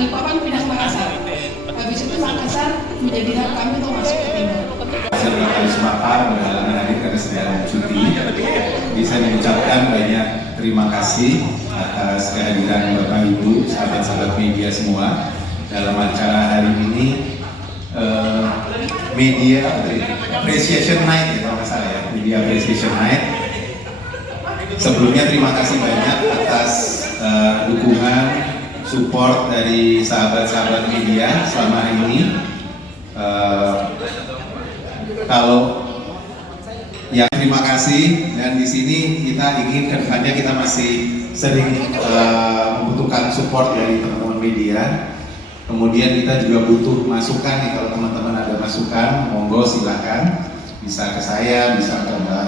Balikpapan pindah ke Makassar. Habis itu Makassar menjadi hak kami untuk masuk ke Timur. Saya berkali semata berhalangan hadir karena sedang cuti. Jadi saya mengucapkan banyak terima kasih atas kehadiran Bapak Ibu, sahabat-sahabat media semua dalam acara hari ini. Media Appreciation Night ya kalau nggak salah ya, Media Appreciation Night. Sebelumnya terima kasih banyak atas dukungan, support dari sahabat-sahabat media selama hari ini. Kalau ya terima kasih, dan di sini kita ingin kedepannya kita masih sering membutuhkan support dari teman-teman media. Kemudian kita juga butuh masukan nih, kalau teman-teman ada masukan, monggo silakan, bisa ke saya, bisa ke Mbak.